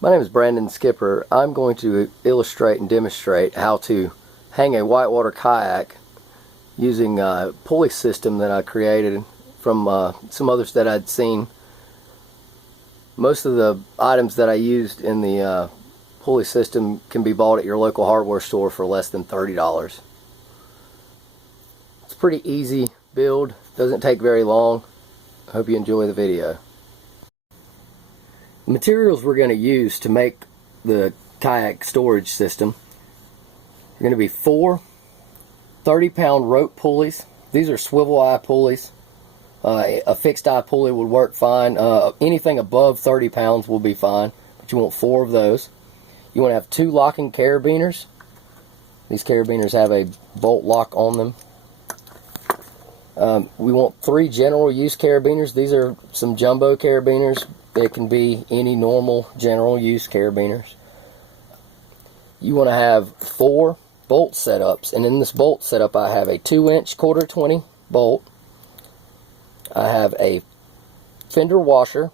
My name is Brandon Skipper. I'm going to illustrate and demonstrate how to hang a whitewater kayak using a pulley system that I created from some others that I'd seen. Most of the items that I used in the pulley system can be bought at your local hardware store for less than $30. It's a pretty easy build, doesn't take very long. I hope you enjoy the video. The materials we're going to use to make the kayak storage system are going to be 4 30-pound rope pulleys. These are swivel eye pulleys. A fixed eye pulley would work fine. Anything above 30 pounds will be fine, but you want 4 of those. You want to have 2 locking carabiners. These carabiners have a bolt lock on them. We want 3 general use carabiners. These are some jumbo carabiners. It can be any normal general use carabiners. You want to have 4 bolt setups, and in this bolt setup I have a 2-inch quarter 20 bolt. I have a fender washer,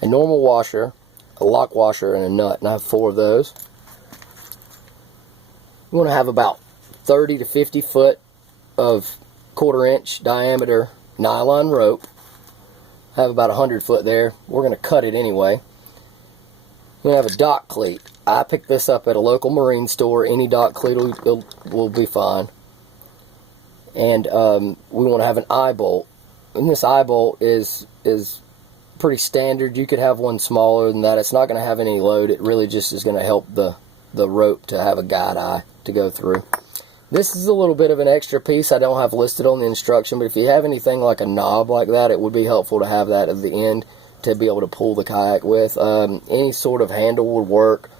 a normal washer, a lock washer, and a nut, and I have 4 of those. You want to have about 30 to 50 foot of quarter-inch diameter nylon rope. I have about 100 foot there. We're going to cut it anyway. We're going to have a dock cleat. I picked this up at a local marine store. Any dock cleat will be fine. And we want to have an eye bolt. And this eye bolt is pretty standard. You could have one smaller than that. It's not going to have any load. It really just is going to help the rope to have a guide eye to go through. This is a little bit of an extra piece I don't have listed on the instruction, but if you have anything like a knob like that, it would be helpful to have that at the end to be able to pull the kayak with. Any sort of handle would work.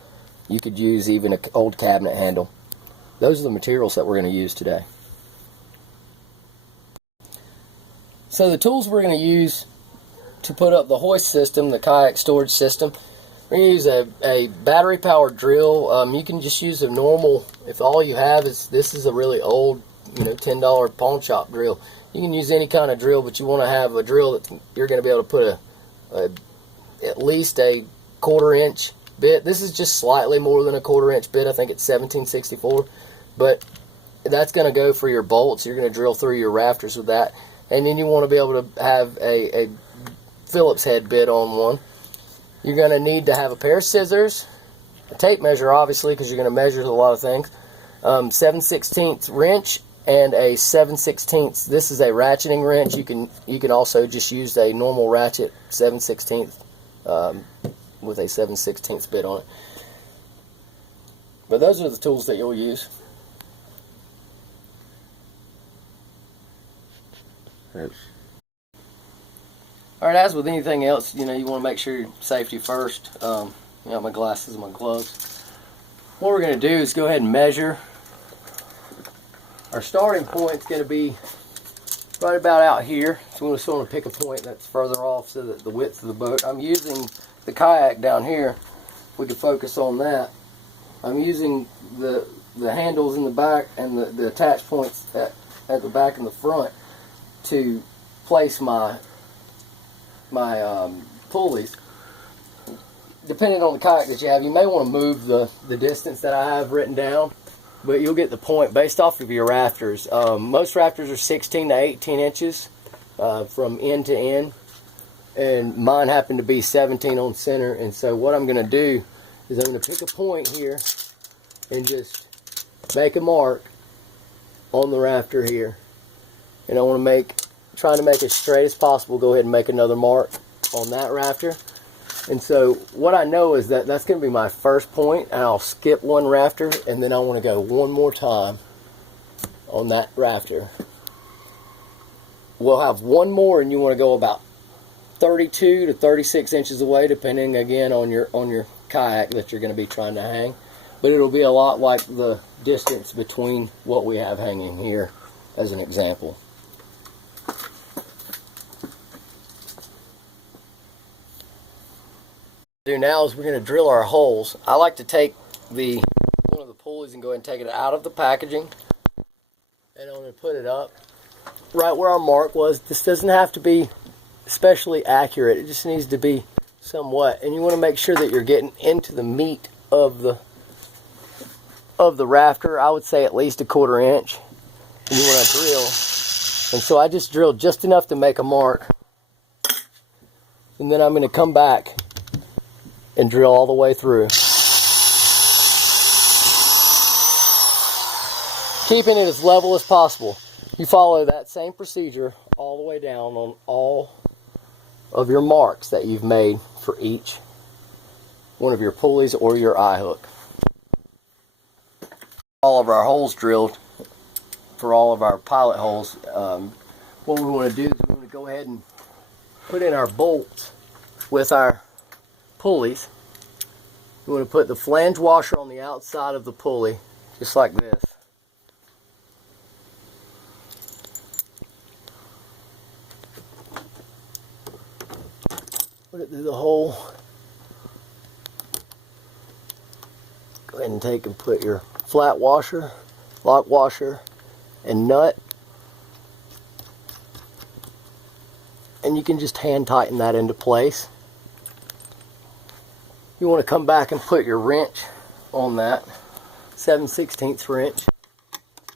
You could use even an old cabinet handle. Those are the materials that we're going to use today. So the tools we're going to use to put up the hoist system, the kayak storage system, we're going to use a battery powered drill. You can just use a normal, if all you have is, this is a really old, $10 pawn shop drill. You can use any kind of drill, but you want to have a drill that you're going to be able to put at least a 1/4 inch bit. This is just slightly more than a 1/4 inch bit. I think it's 1764, but that's going to go for your bolts. You're going to drill through your rafters with that. And then you want to be able to have a Phillips head bit on one. You're going to need to have a pair of scissors, a tape measure obviously because you're going to measure a lot of things, 7/16 wrench, and a 7/16. This is a ratcheting wrench. You can also just use a normal ratchet 7/16 with a 7/16 bit on it. But those are the tools that you'll use. Alright, as with anything else, you want to make sure your safety first. My glasses and my gloves. What we're going to do is go ahead and measure. Our starting point is going to be right about out here. So we just want to pick a point that's further off so that the width of the boat. I'm using the kayak down here. We can focus on that. I'm using the handles in the back and the attach points at the back and the front to place my pulleys. Depending on the kayak that you have, you may want to move the distance that I have written down, but you'll get the point based off of your rafters. Most rafters are 16 to 18 inches from end to end, and mine happen to be 17 on center. And so what I'm going to do is I'm going to pick a point here and just make a mark on the rafter here. And I want to trying to make it as straight as possible. Go ahead and make another mark on that rafter. And so what I know is that that's going to be my first point, and I'll skip one rafter, and then I want to go one more time on that rafter. We'll have one more, and you want to go about 32 to 36 inches away, depending again on your kayak that you're going to be trying to hang. But it'll be a lot like the distance between what we have hanging here as an example. Do now is we're going to drill our holes. I like to take one of the pulleys and go ahead and take it out of the packaging, and I'm going to put it up right where our mark was. This doesn't have to be especially accurate. It just needs to be somewhat, and you want to make sure that you're getting into the meat of the rafter. I would say at least 1/4 inch. And you want to drill, and so I just drilled just enough to make a mark, and then I'm going to come back and drill all the way through, keeping it as level as possible. You follow that same procedure all the way down on all of your marks that you've made for each one of your pulleys or your eye hook. All of our holes drilled for all of our pilot holes. What we want to do is we want to go ahead and put in our bolts with our pulleys. We want to put the flange washer on the outside of the pulley, just like this. Put it through the hole. Go ahead and take and put your flat washer, lock washer, and nut. And you can just hand tighten that into place. You want to come back and put your wrench on that, 7/16 wrench.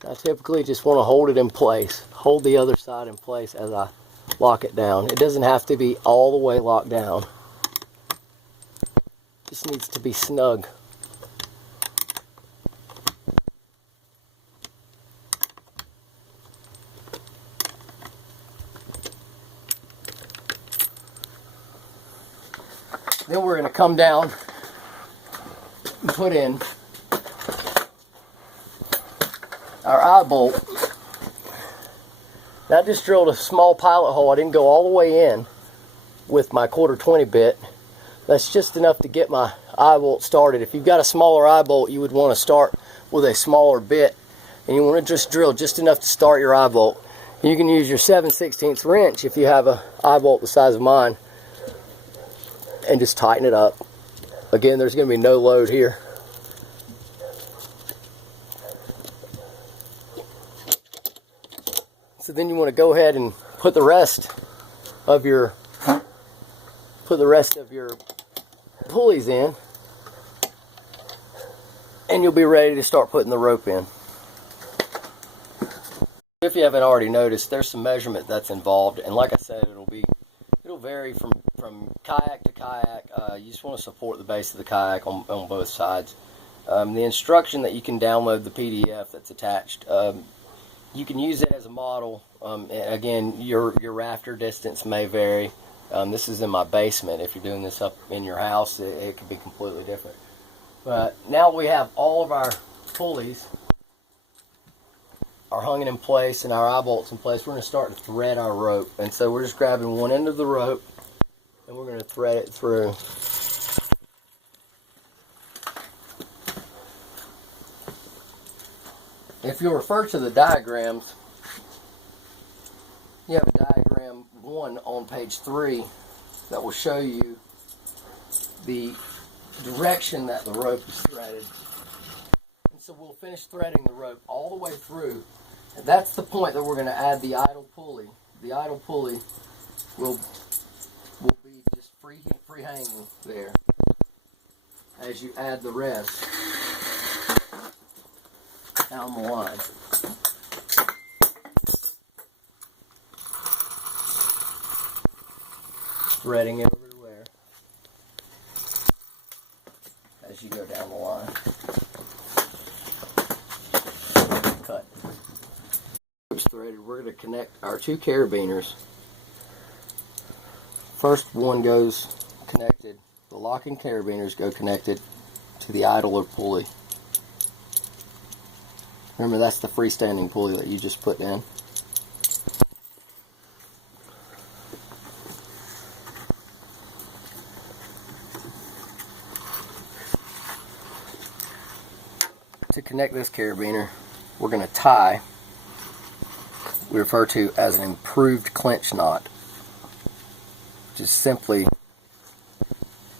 I typically just want to hold it in place. Hold the other side in place as I lock it down. It doesn't have to be all the way locked down. It just needs to be snug. Then we're going to come down and put in our eye bolt. Now I just drilled a small pilot hole. I didn't go all the way in with my 1/4 bit. That's just enough to get my eye bolt started. If you've got a smaller eye bolt, you would want to start with a smaller bit, and you want to just drill just enough to start your eye bolt. You can use your 7/16 wrench if you have a eye bolt the size of mine, and just tighten it up. Again, there's going to be no load here. So then you want to go ahead and put the rest of your pulleys in, and you'll be ready to start putting the rope in. If you haven't already noticed, there's some measurement that's involved, and like I said, it'll vary from kayak to kayak. You just want to support the base of the kayak on both sides. The instruction that you can download, the PDF that's attached, you can use it as a model. Again, your rafter distance may vary. This is in my basement. If you're doing this up in your house, it could be completely different. But now we have all of our pulleys are hung in place and our eye bolts in place. We're going to start to thread our rope. And so we're just grabbing one end of the rope and we're going to thread it through. If you'll refer to the diagrams, you have a diagram 1 on page 3 that will show you the direction that the rope is threaded. And so we'll finish threading the rope all the way through. And that's the point that we're going to add the idle pulley. The idle pulley will be just free hanging there as you add the rest down the line. Threading it everywhere as you go down the line. Cut. Rope's threaded. We're going to connect our 2 carabiners. First one goes connected. The locking carabiners go connected to the idler pulley. Remember, that's the freestanding pulley that you just put in. To connect this carabiner, we're going to tie, we refer to as an improved clinch knot, which is simply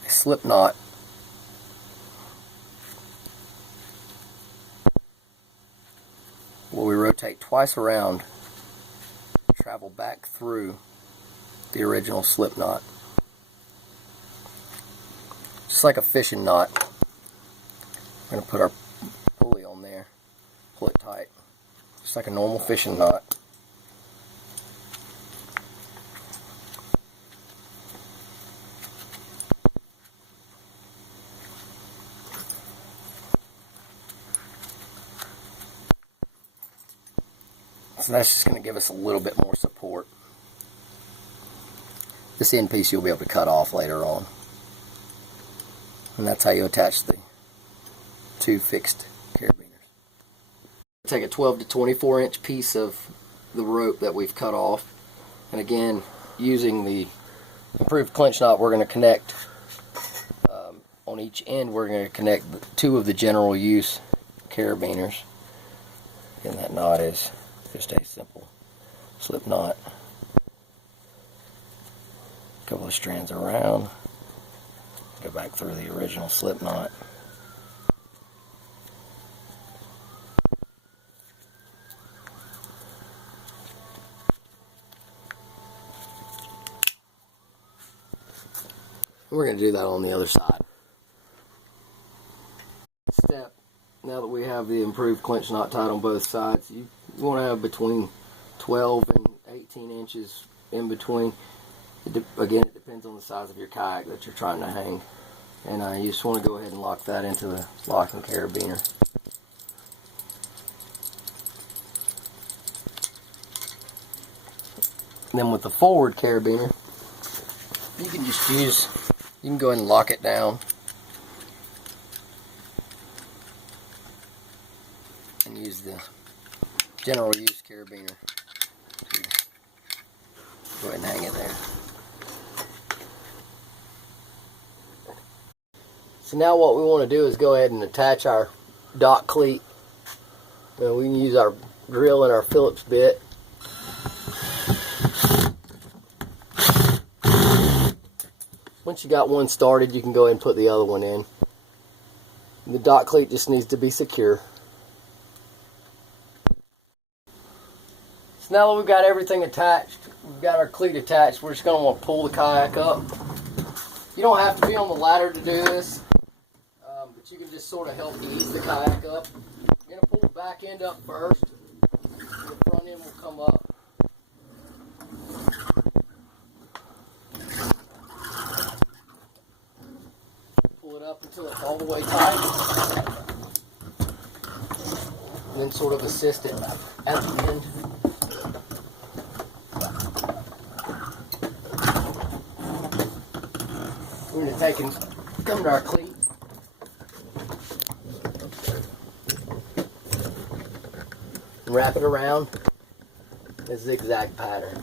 a slip knot where we rotate twice around, travel back through the original slip knot. just like a fishing knot. We're going to put our pulley on there, pull it tight, just like a normal fishing knot. So that's just going to give us a little bit more support. This end piece you'll be able to cut off later on. And that's how you attach the two fixed carabiners. Take a 12 to 24 inch piece of the rope that we've cut off. And again, using the improved clinch knot, we're going to connect on each end, we're going to connect two of the general use carabiners. And that knot is just a simple slip knot. A couple of strands around. Go back through the original slip knot. We're going to do that on the other side. Step, now that we have the improved clinch knot tied on both sides, you want to have between 12 and 18 inches in between. Again, it depends on the size of your kayak that you're trying to hang. And you just want to go ahead and lock that into the locking carabiner. And then with the forward carabiner, you can just use, you can go ahead and lock it down. And use the general use carabiner to go ahead and hang it there. So now what we want to do is go ahead and attach our dock cleat. We can use our drill and our Phillips bit. Once you got one started, you can go ahead and put the other one in. The dock cleat just needs to be secure. So now that we've got everything attached, we've got our cleat attached, we're just going to want to pull the kayak up. You don't have to be on the ladder to do this, but you can just sort of help ease the kayak up. You're going to pull the back end up first, the front end will come up. Pull it up until it's all the way tight, and then sort of assist it at the end. We're going to take and come to our cleat. And wrap it around a zigzag pattern.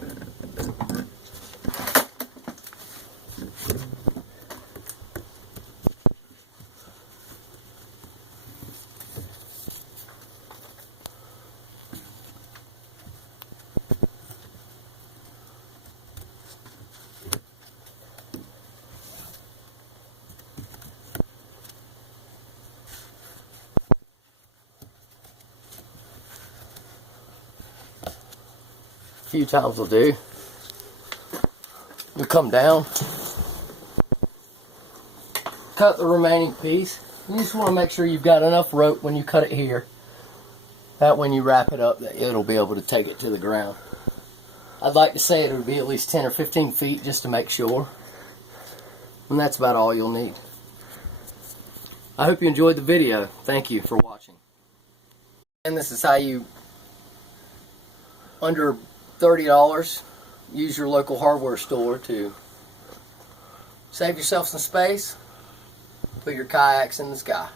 A few times will do. You come down, cut the remaining piece. You just want to make sure you've got enough rope when you cut it here, that when you wrap it up, that it'll be able to take it to the ground. I'd like to say it would be at least 10 or 15 feet just to make sure, and that's about all you'll need. I hope you enjoyed the video. Thank you for watching. And this is how you, under $30, use your local hardware store to save yourself some space, put your kayaks in the sky.